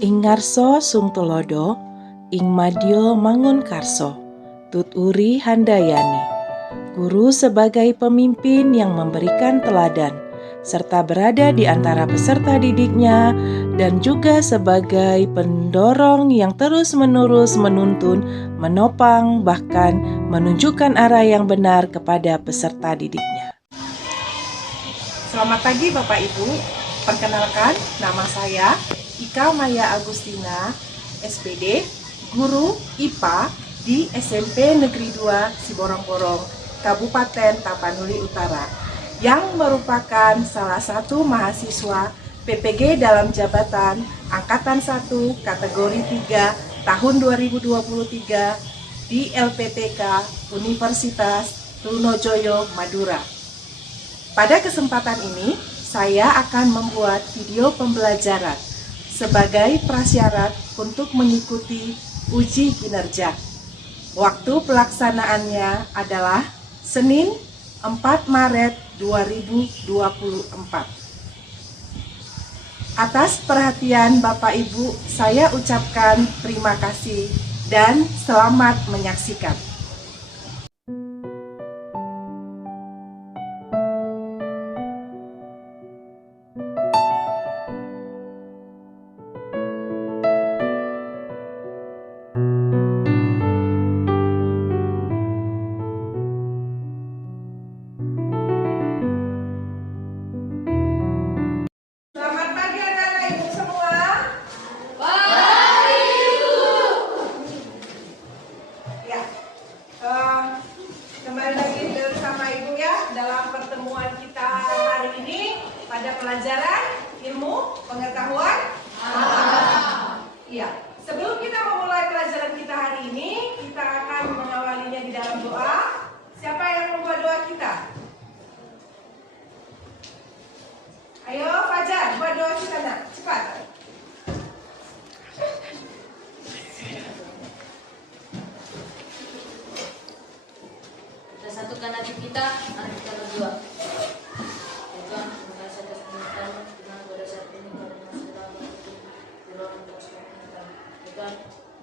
Ing ngarso sung tulodo, ing madya mangun karso, tuturi handayani. Guru sebagai pemimpin yang memberikan teladan, serta berada di antara peserta didiknya, dan juga sebagai pendorong yang terus-menerus menuntun, menopang, bahkan menunjukkan arah yang benar kepada peserta didiknya. Selamat pagi Bapak Ibu, perkenalkan nama saya Ika Maya Agustina, SPD, Guru IPA di SMP Negeri 2 Siborong-Borong, Kabupaten Tapanuli Utara, yang merupakan salah satu mahasiswa PPG dalam jabatan Angkatan 1 kategori 3 tahun 2023 di LPTK Universitas Trunojoyo, Madura. Pada kesempatan ini, saya akan membuat video pembelajaran sebagai prasyarat untuk mengikuti uji kinerja. Waktu pelaksanaannya adalah Senin 4 Maret 2024. Atas perhatian Bapak Ibu, saya ucapkan terima kasih dan selamat menyaksikan. Kembali lagi bersama Ibu ya dalam pertemuan kita hari ini pada pelajaran ilmu pengetahuan alam. Iya, sebelum kita memulai pelajaran kita hari ini, kita akan mengawalinya di dalam doa. Siapa yang membuat doa kita? Ayo Fajar, buat doa kita nak, cepat. Satukan hati kita, mari kita berdoa. Ya Tuhan, terima kasih atas pemerintahan dengan pada saat ini kami masih dalam waktu di ruang transport kita. Ya Tuhan,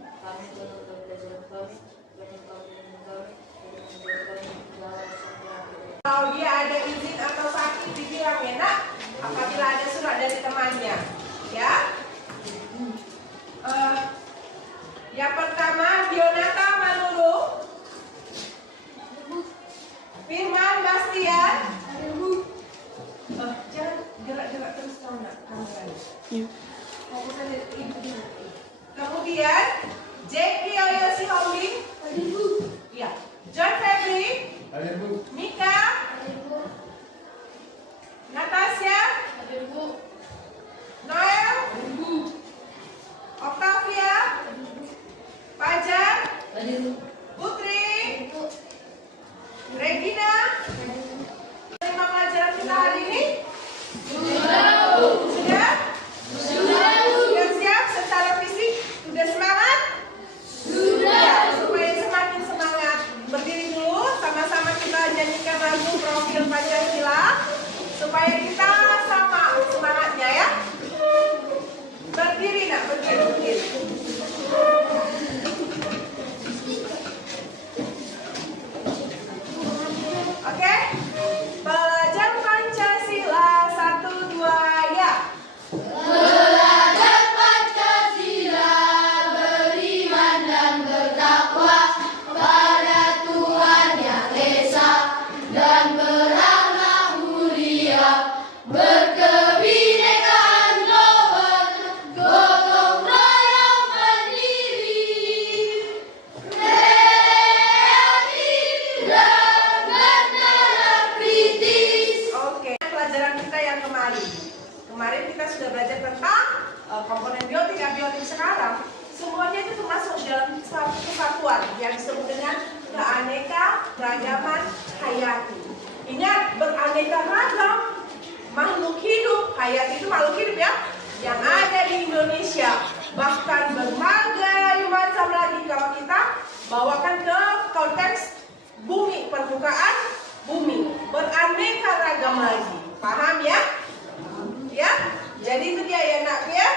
kami telah belajar kami, banyak kami dengan kami, dan menjadi kami dalam sampai akhir. Kalau dia ada izin atau sakit dibilang ya nak, apabila ada surat dari temannya, ya. Yang pertama Dionata Manulu, Firman Bastian, jangan gerak-gerak terus kau nak kameranya. Kemudian Jackie Yoyosi Holding, ya. John Febri, Mika, Natasha, Noel, Octavia, Fajar, Putri, Regina. Tema pelajaran kita hari ini sudah siap secara fisik, sudah semangat? Ya, supaya semakin semangat, berdiri dulu, sama-sama kita nyanyikan lagu Profil Pancasila supaya kita sama semangatnya ya. Berdiri nak, berdiri. Oke, pelajaran Pancasila 1, 2 ya. Belajar Pancasila, beriman dan bertakwa pada Tuhan Yang Esa, dan berakhlak mulia, berkebinekaan global, gotong royong mandiri, kreatif dan bernalar kritis. Oke, pelajaran kita yang kemarin kita sudah belajar tentang komponen biotik, abiotik. Sekarang semuanya itu termasuk dalam satu kesatuan yang disebut dengan keanekaragaman hayati. Ingat, beraneka ragam makhluk hidup, hayati itu makhluk hidup ya, yang ada di Indonesia. Bahkan berbagai macam lagi kalau kita bawakan ke konteks bumi, permukaan bumi, beraneka ragam lagi. Paham ya? Ya, jadi itu dia ya nak ya.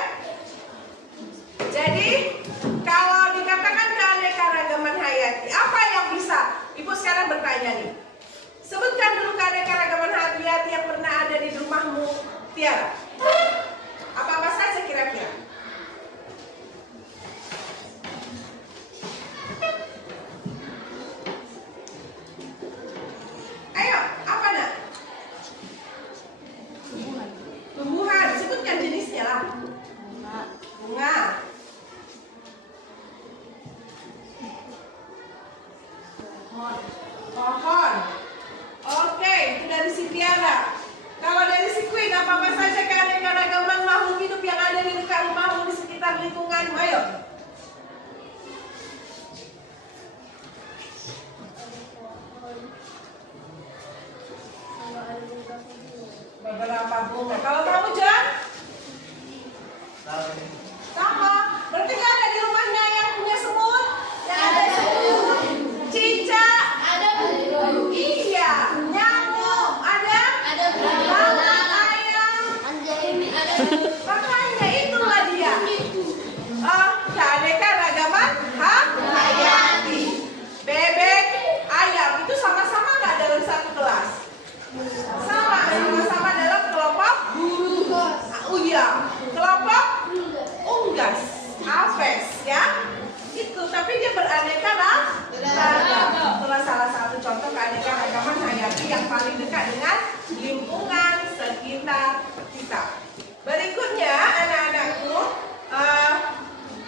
yang paling dekat dengan lingkungan sekitar kita. Berikutnya anak-anakku,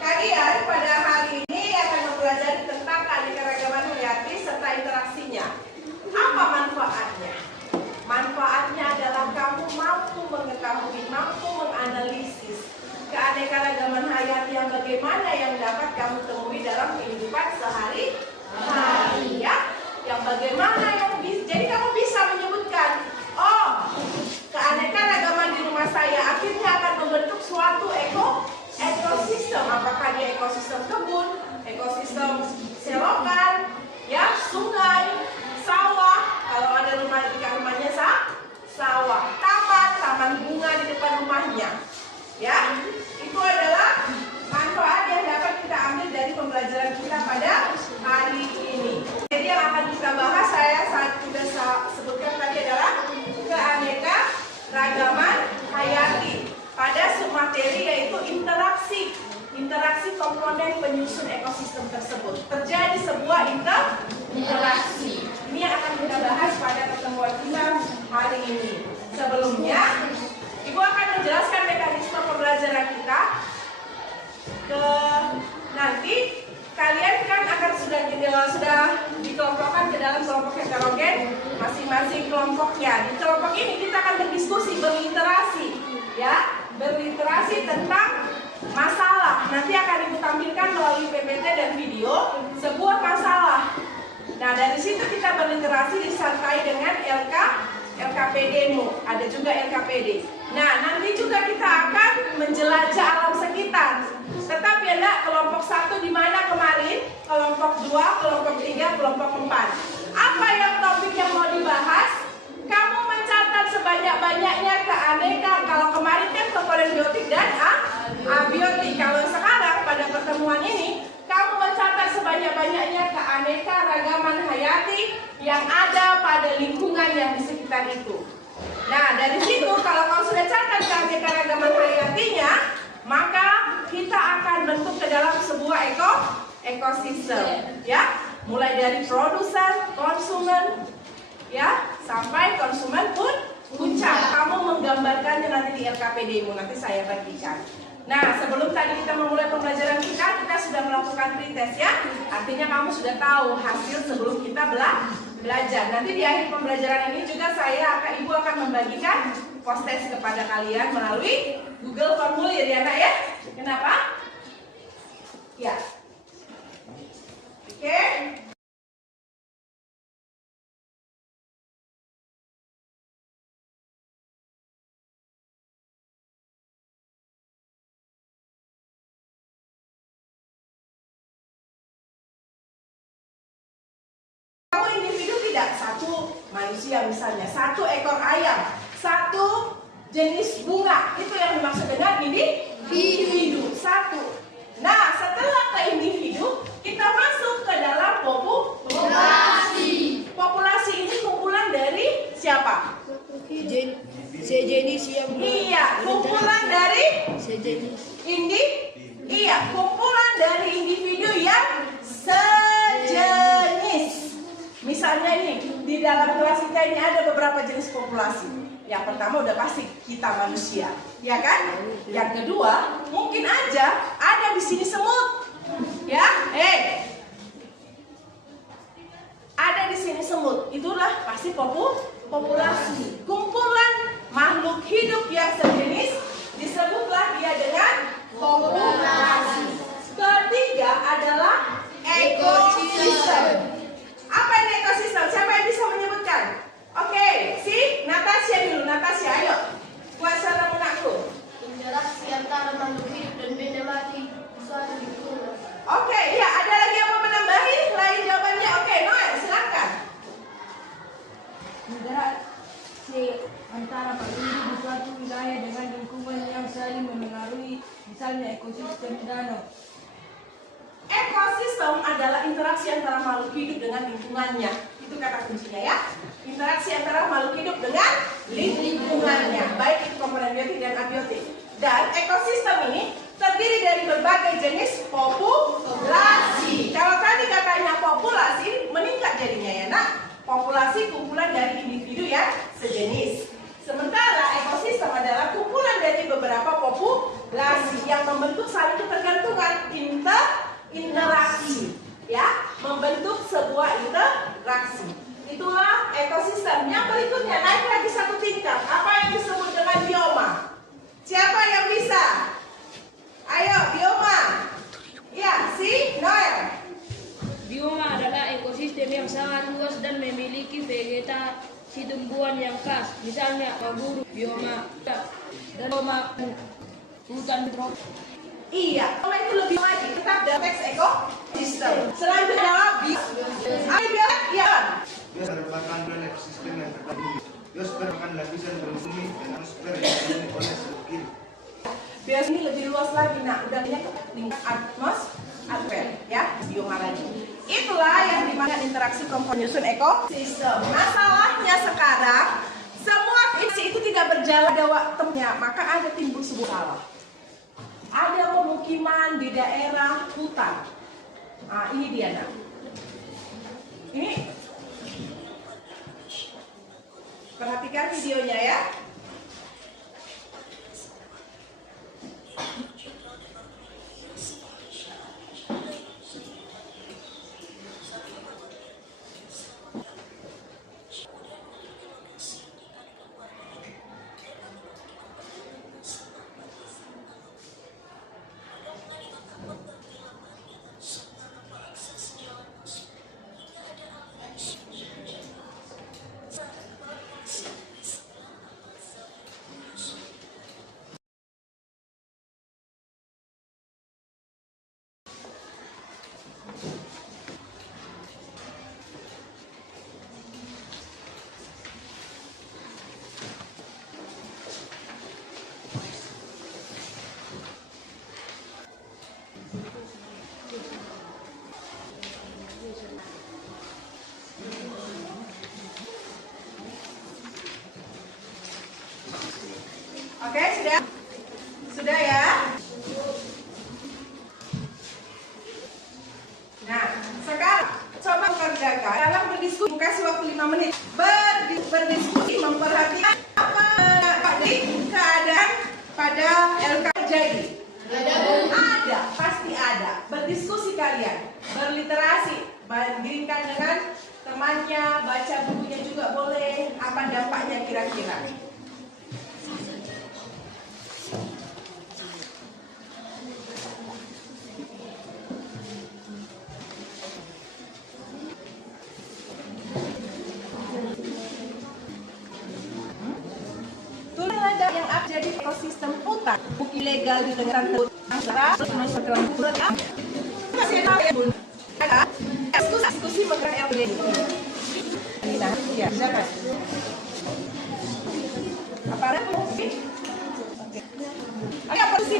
kalian pada hari ini akan mempelajari tentang keanekaragaman hayati serta interaksinya. Apa manfaatnya? Manfaatnya adalah kamu mampu mengetahui, mampu menganalisis keanekaragaman hayati yang bagaimana yang dapat kamu temui dalam kehidupan sehari-hari, ya. Yang bagaimana yang jadi kamu bisa menyebutkan, oh, keanekaragaman di rumah saya akhirnya akan membentuk suatu ekosistem. Apakah dia ekosistem kebun, ekosistem selokan, ya, sungai, sawah, kalau ada rumah dekat rumahnya sawah, taman bunga di depan rumahnya, ya. Itu adalah manfaat yang dapat kita ambil dari pembelajaran kita pada hari ini. Jadi yang akan kita bahas, saya sudah sebutkan tadi, adalah keanekaragaman hayati pada submateri, yaitu interaksi komponen penyusun ekosistem tersebut. Terjadi sebuah interaksi. Ini yang akan kita bahas pada pertemuan kita hari ini. Sebelumnya, Ibu akan menjelaskan mekanisme pembelajaran kita. Nanti kalian kan akan sudah dikelompokkan ke dalam kelompok heterogen masing-masing kelompoknya. Di kelompok ini kita akan berdiskusi, berliterasi, ya, berliterasi tentang masalah. Nanti akan Ibu tampilkan melalui PPT dan video sebuah masalah. Nah, dari situ kita berliterasi disertai dengan LKPD-mu, ada juga LKPD. Nah, nanti juga kita akan menjelajah alam sekitar. Tetap ya nak, kelompok 1 di mana kemarin, kelompok 2, kelompok 3, kelompok 4. Apa yang topik yang mau dibahas? Kamu mencatat sebanyak-banyaknya kalau kemarin kan komponen biotik dan abiotik. Kalau sekarang pada pertemuan ini, kamu mencatat sebanyak-banyaknya keanekaragaman hayati yang ada pada lingkungan yang di sekitar itu. Nah, dari situ kalau kau sudah catat keanekaragaman hayatinya, maka kita akan bentuk ke dalam sebuah ekosistem, ya. Mulai dari produsen, konsumen, ya, sampai konsumen pun puncak. Kamu menggambarkannya nanti di LKPD-mu, nanti saya bagikan. Nah, sebelum tadi kita memulai pembelajaran kita sudah melakukan pretest, ya. Artinya kamu sudah tahu hasil sebelum kita belajar. Nanti di akhir pembelajaran ini juga Ibu akan membagikan post-test kepada kalian melalui Google Formulir, ya nak, ya. Kenapa? Ya. Oke. Satu manusia misalnya, satu ekor ayam, satu jenis bunga, itu yang dimaksud dengan individu satu. Nah, setelah ke individu, kita masuk ke dalam populasi. Populasi ini kumpulan dari siapa? Sejenis yang kumpulan dari kumpulan dari individu yang sejenis. Misalnya nih, di dalam kelas kita ini ada beberapa jenis populasi. Yang pertama udah pasti kita manusia, ya kan? Yang kedua, mungkin aja ada di sini semut, ya? Ada di sini semut, itulah pasti populasi. Kumpulan makhluk hidup yang sejenis disebutlah dia dengan populasi. Ketiga adalah ekosistem. Apa ini ekosistem? Siapa yang bisa menyebutkan? Oke, si Natasha dulu. Natasha, ayo. Kuasa munakku. interaksi antara makhluk hidup dan benda mati di suatu lingkungan. Oke, ya, ada lagi yang mau menambahi? Lain jawabannya. Oke, Noel, silakan. Interaksi antara makhluk hidup di suatu wilayah dengan lingkungan yang saling memengaruhi, misalnya ekosistem danau. Ekosistem adalah interaksi antara makhluk hidup dengan lingkungannya. Itu kata kuncinya, ya. Interaksi antara makhluk hidup dengan lingkungannya, baik itu komponen biotik dan abiotik. Dan ekosistem ini terdiri dari berbagai jenis populasi. Kalau tadi katanya populasi meningkat jadinya, ya nak. Populasi kumpulan dari individu yang sejenis. Sementara ekosistem adalah kumpulan dari beberapa populasi yang membentuk saling ketergantungan, interaksi, ya, membentuk sebuah interaksi. Itulah ekosistem. Yang berikutnya naik lagi satu tingkat. Apa yang disebut dengan bioma? Siapa yang bisa? Ayo, bioma. Ya, si Noel. Bioma adalah ekosistem yang sangat luas dan memiliki vegetasi tumbuhan yang khas. Misalnya paguru, bioma dan bioma hutan tropis. Iya, kalau itu lebih lagi tetap dalam teks ekosistem. Selanjutnya adalah biota. Ya. Bios merupakan dunia ekosistem yang terkandung. Bios merupakan lapisan bersumi dan atmosfer yang dikelilingi oleh seluruh kiri. Bios ini lebih luas lagi, nah udahnya ke tingkat atmosfer, ya, bioma lagi. Itulah yang dimaksud interaksi komponen nyusun ekosistem. Masalahnya sekarang semua itu tidak berjalan pada waktunya, maka ada timbul sebuah salah. Ada pemukiman di daerah hutan. Nah, ini dia, nak. Ini perhatikan videonya ya. Oke, sudah? Sudah ya? Nah, sekarang coba kerjakan dalam berdiskusi, kasih waktu 5 menit. Berdiskusi memperhatikan apa keadaan pada LK jadi. Ada, pasti ada. Berdiskusi kalian, berliterasi, bandingkan dengan temannya, baca bukunya juga boleh. Apa dampaknya kira-kira? Yang jadi ekosistem hutan, bukan ilegal di negara tertentu, masih ada diskusi mengenai LBD. Ya, jangan. Apa ada mungkin? Oke, apa sih?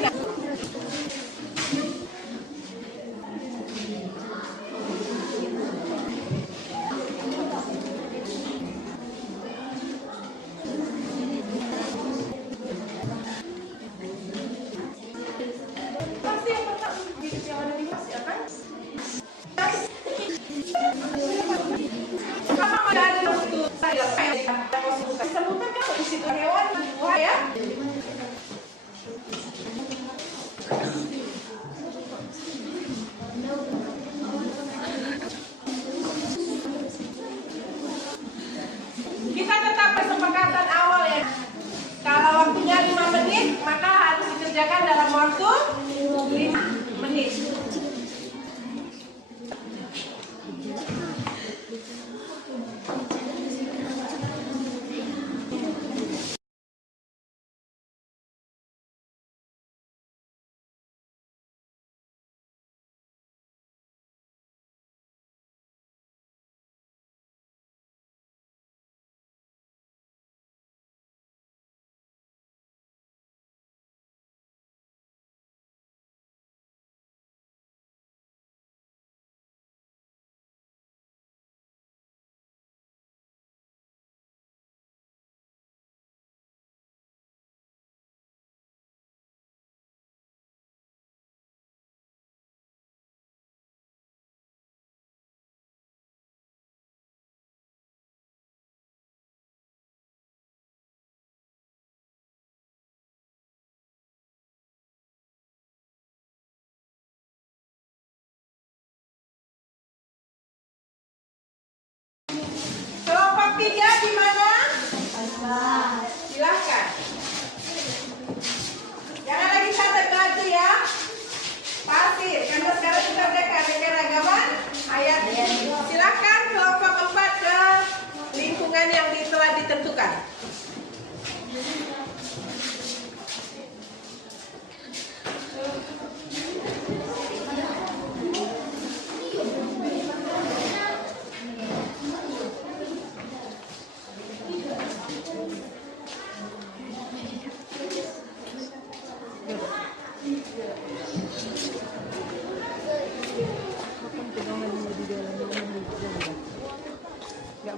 Sebutan kan di situ hewan, buah ya. Kita tetap kesepakatan awal ya. Kalau waktunya 5 menit, maka harus dikerjakan dalam waktu 5 menit.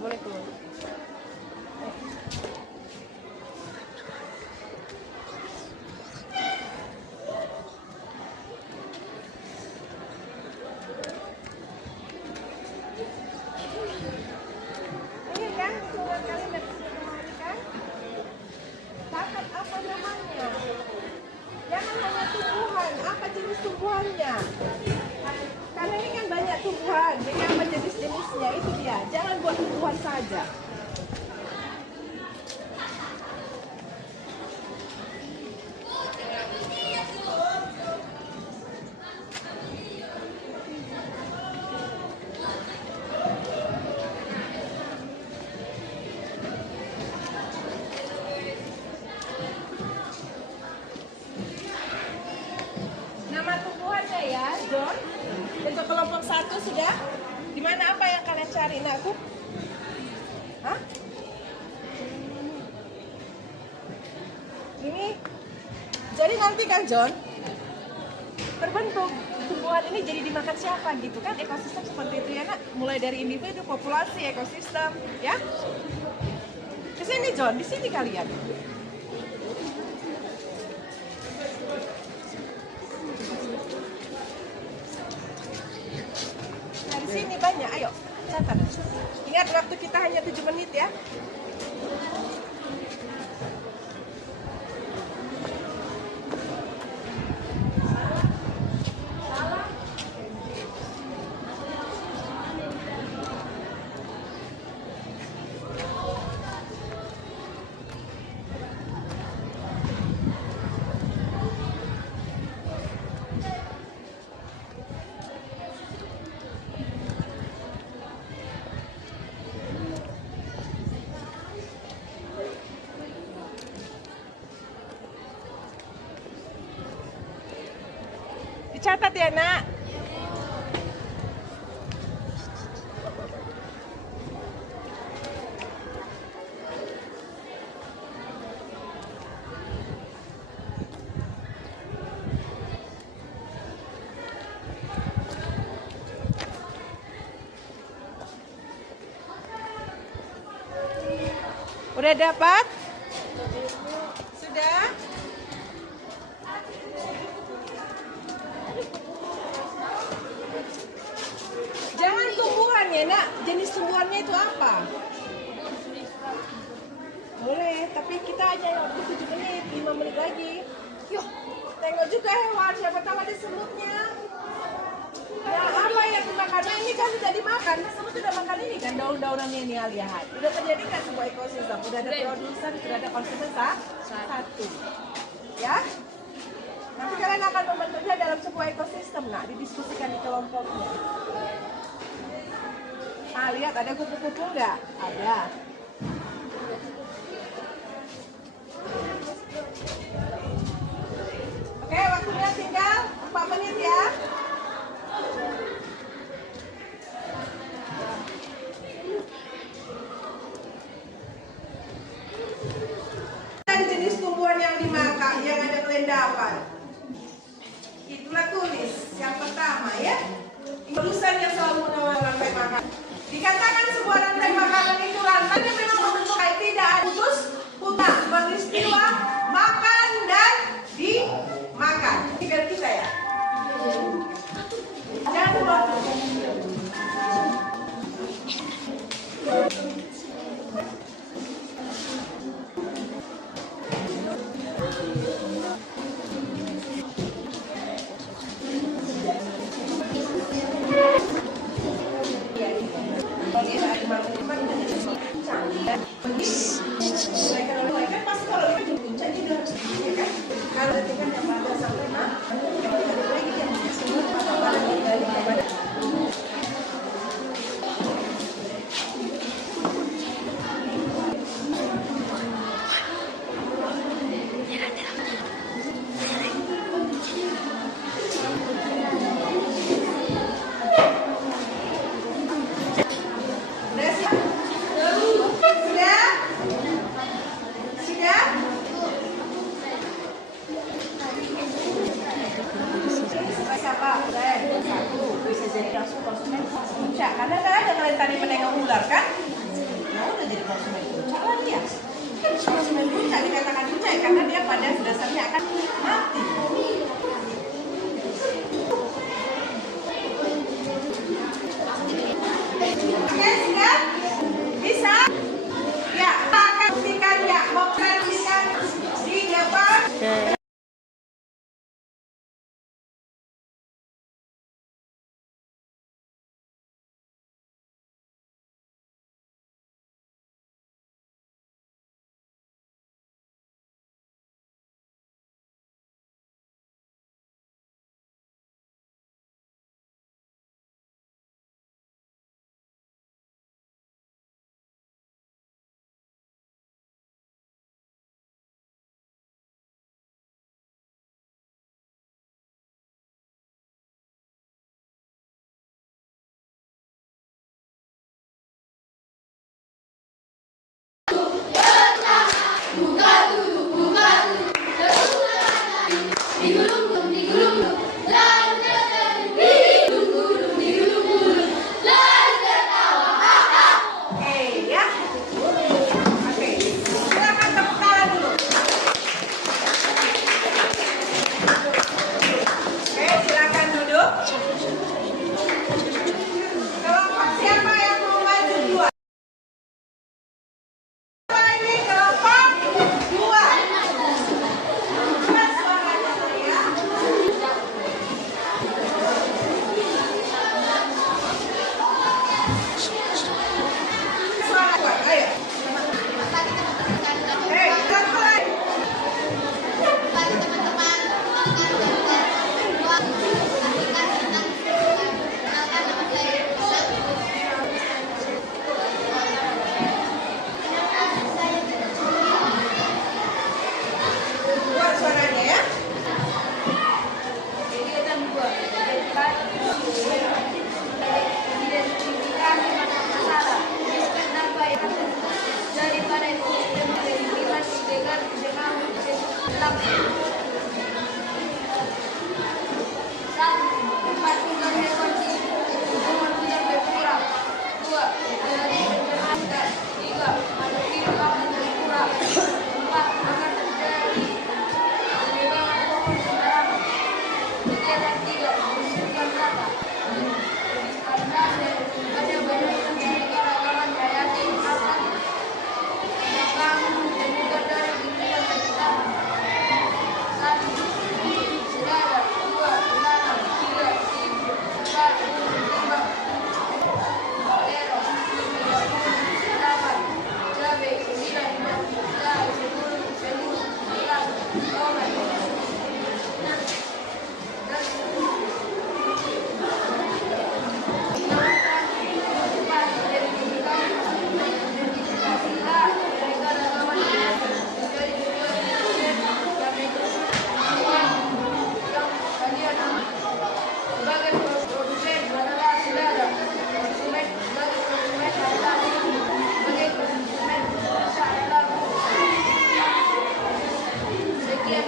boleh keluar. Ini kan surat kalian dari sini kan? Catat apa namanya? Jangan hanya tumbuhan, apa jenis tumbuhannya? Karena ini kan banyak tumbuhan, jadi apa jenis-jenisnya itu dia. Jangan buat tumbuhan saja. Nama tumbuhannya ya, John. Untuk kelompok 1 sudah? Di mana apa yang kalian cari, nakku? Hah? Ini. Jadi nanti kan, John, terbentuk tumbuhan ini jadi dimakan siapa gitu kan? Ekosistem seperti itu ya, Nak. Mulai dari individu, populasi, ekosistem, ya. Kesini, John. Di sini kalian. Nah, di sini banyak. Ayo, catat. Ingat waktu kita hanya 7 menit ya. Dicatat ya, Nak. Udah dapat? Sudah? Jangan tumbuhannya, Nak. Jenis tumbuhannya itu apa? Boleh, tapi kita aja waktu 7 menit, 5 menit lagi. Yuk, tengok juga hewan, siapa tahu ada semutnya. Nah, apa yang dimakan? Nah, ini kan sudah dimakan. Semut sudah makan ini kan, daun-daunannya ini lihat. Sudah terjadi kan sebuah ekosistem. Sudah ada produsen, sudah ada konsumen satu. Ya? Nanti kalian akan membentuknya dalam sebuah ekosistem, Nak. Didiskusikan di kelompoknya. Nah, lihat ada kupu-kupu nggak? Ada. Oke, waktunya tinggal 4 menit ya. Ada jenis tumbuhan yang dimakan, yang ada kelendapan. Itulah tulis yang pertama ya. Tulisan yang selalu menawar rantai makanan. Dikatakan sebuah rantai makanan itu rantai yang memang membentuk kayak tidak ada putus, beristiwa, makan dan dimakan. Tinggal kita ya. Jangan lupa. Karena kadang-kadang kalian tadi menengok ular kan? menjadi konsumen puncak lagi ya? Kan konsumen puncak dikatakan puncak karena dia pada dasarnya akan mati. Oke, sudah? Bisa? Ya, akan buktikan ya. Mau perhatikan di depan.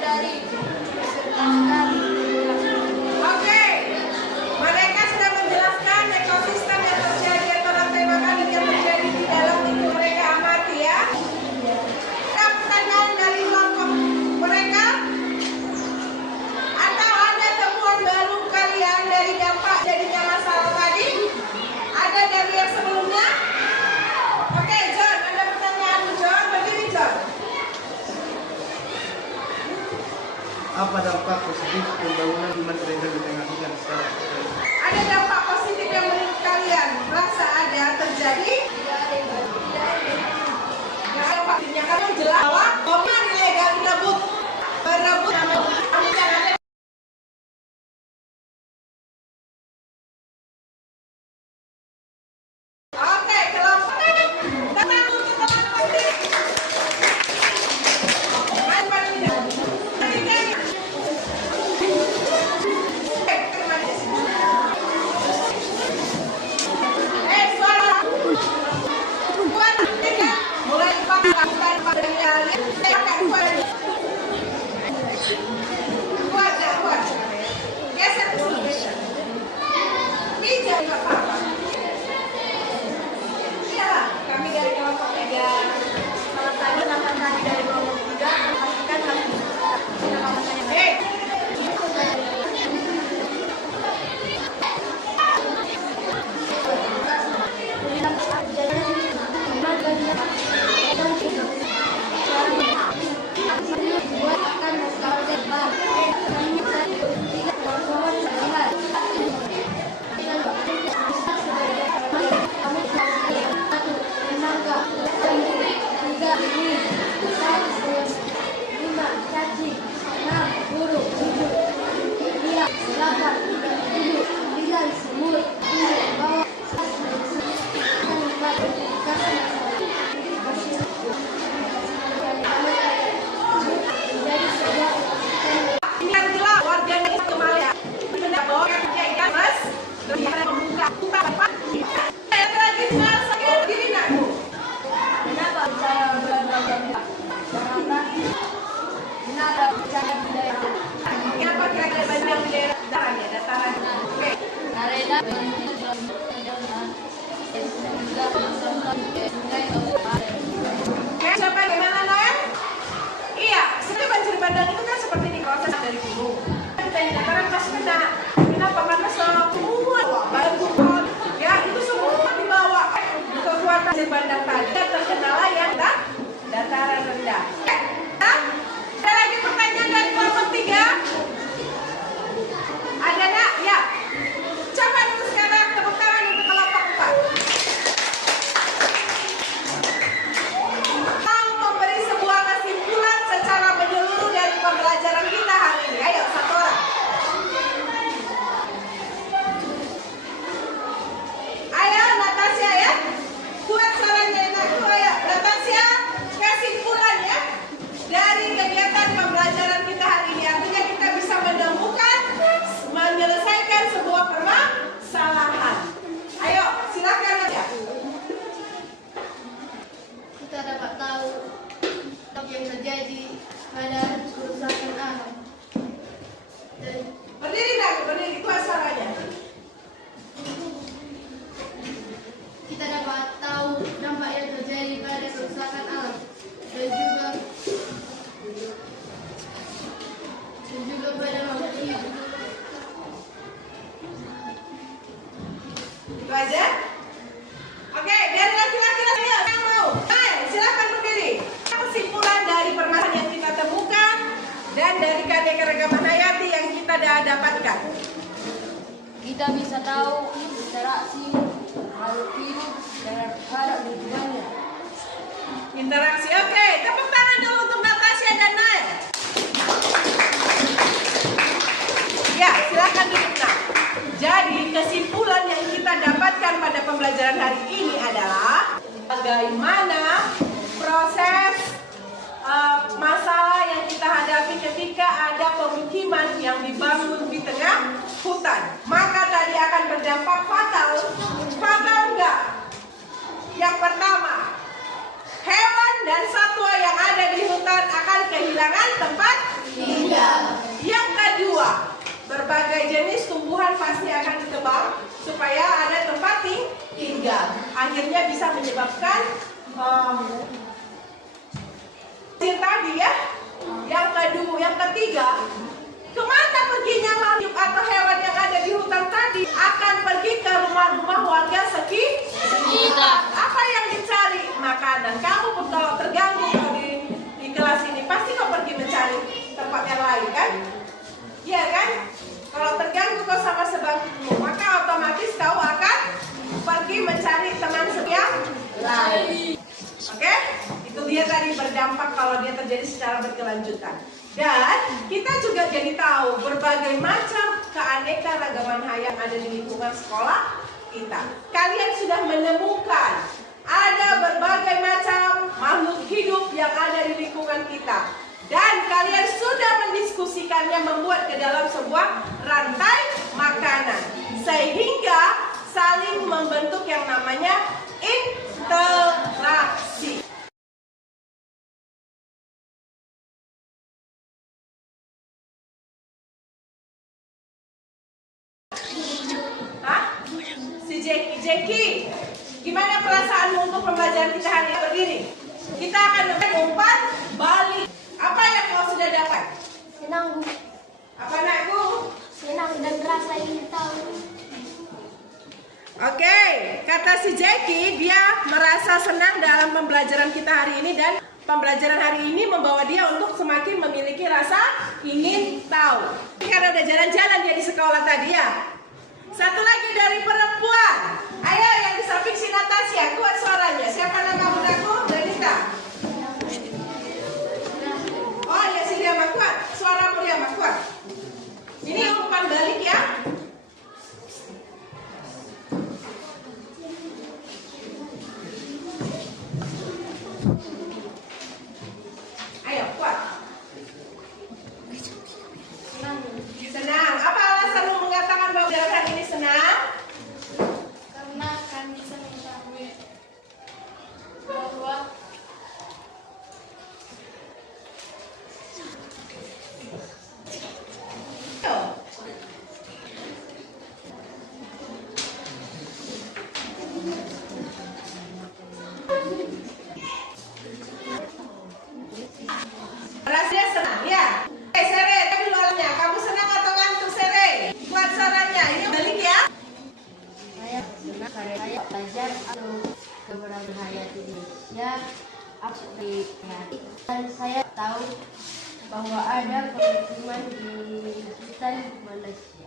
Dari Siapa gimana Noel? Iya, sebenarnya banjir bandang itu kan seperti diproses dari gunung. Kita di dataran pas kena pemanas semua batu ya itu semua dibawa kekuatan banjir bandang tadi terkendala yang dataran rendah. Ada lagi pertanyaan dari kelompok 3? Ada nak? Ya. Coba dulu sekarang tepuk tangan untuk kelompok 4. Mau memberi sebuah kesimpulan secara menyeluruh dari pembelajaran kita hari ini. Ayo, satu orang. Ayo, Natasha ya. Kuat suaranya enakku. Ayo, Natasha. Kesimpulan ya. Dari kegiatan pembelajaran kita hari ini. Artinya kita bisa menyelesaikan sebuah permasalahan. Ayo, silakan ya. Kita dapat tahu apa yang terjadi pada kerusakan alam. Dan Berdiri nak, berdiri. Kuat suaranya. kita dapat tahu dampak yang terjadi pada kerusakan alam dan juga pada makhluk hidup. Itu aja. Oke, dari laki-laki ayo, yang mau. Ayo, silakan berdiri. Kesimpulan dari permasalahan yang kita temukan dan dari keanekaragaman hayati yang kita dapatkan. Kita bisa tahu interaksi makhluk hidup terhadap lingkungannya. Interaksi. Oke, tepuk tangan dulu untuk Natasha dan Nael. Ya, silakan duduk nak. Jadi kesimpulan yang kita dapatkan pada pembelajaran hari ini adalah bagaimana proses masalah yang kita hadapi ketika ada pemukiman yang dibangun di tengah hutan. Maka tadi akan berdampak fatal. Fatal enggak? Yang pertama, hewan dan satwa yang ada di hutan akan kehilangan tempat tinggal. Yang kedua, berbagai jenis tumbuhan pasti akan ditebang supaya ada tempat tinggal. Akhirnya bisa menyebabkan tadi ya. Yang kedua, yang ketiga, kemana perginya makhluk atau hewan yang ada di hutan tadi? Akan pergi ke rumah-rumah warga sekitar. Apa yang dicari? Makanan. Kamu pun kalau terganggu di kelas ini pasti kau pergi mencari tempat yang lain kan? Iya kan? Kalau terganggu kau sama sebangku, maka otomatis kau akan pergi mencari teman yang lain. Oke? Itu dia tadi berdampak kalau dia terjadi secara berkelanjutan. Dan kita juga jadi tahu berbagai macam keanekaragaman hayat ada di lingkungan sekolah kita. Kalian sudah menemukan ada berbagai macam makhluk hidup yang ada di lingkungan kita. Dan kalian sudah mendiskusikannya, membuat ke dalam sebuah rantai makanan. Sehingga saling membentuk yang namanya interaksi. Hah? Si Jeki, gimana perasaanmu untuk pembelajaran kita hari ini? Berdiri. Kita akan umpan balik. Apa yang kau sudah dapat? Senang, Apa nakku? senang dan rasa ingin tahu. Oke, kata si Jeki, dia merasa senang dalam pembelajaran kita hari ini dan pembelajaran hari ini membawa dia untuk semakin memiliki rasa ingin tahu. Karena udah jalan-jalan dia di sekolah tadi ya. Satu lagi dari perempuan. Ayo yang di samping si Natasha, kuat suaranya. Siapa nama bundaku? Danita. Oh ya si Riama kuat. Suara Riama kuat. Ini umpan balik ya. Ayo kuat. Senang. Apa alasanmu mengatakan bahwa Rasanya senang ya? Sere, tadi luarnya. Kamu senang atau ngantuk, Sere? Buat suaranya, ini balik ya. Saya senang karena saya belajar atau keberadaan hayat Indonesia aku dihati dan saya tahu bahwa ada pemukiman di hutan Malaysia.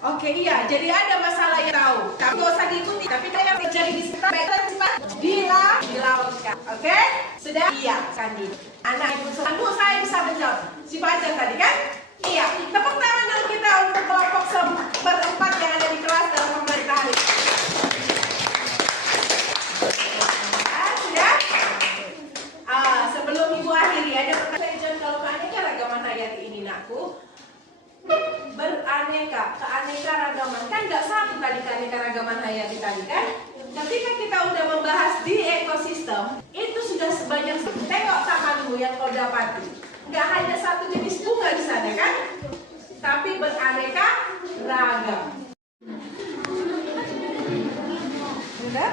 Oke, iya. Jadi ada masalah yang tahu. Kamu gak usah diikuti. Tapi yang terjadi di sekitar baiklah cepat dilautkan. Oke? Sudah? Iya, Sandi. Anak ibu saya bisa menjawab. Si Fajar tadi kan? Iya. Tepuk tangan dulu kita untuk kelompok berempat yang ada di kelas dalam pembelajaran hari. Sudah? Sebelum ibu akhiri ada pertanyaan kalau keanekaragaman hayati ini nakku. Beraneka, keanekaragaman kan nggak satu tadi keanekaragaman hayati tadi kan? Ketika kita udah membahas di ekosistem itu sudah sebanyak tengok tamanmu yang kau dapati, nggak hanya satu jenis bunga di sana kan? Tapi beraneka ragam. Sudah?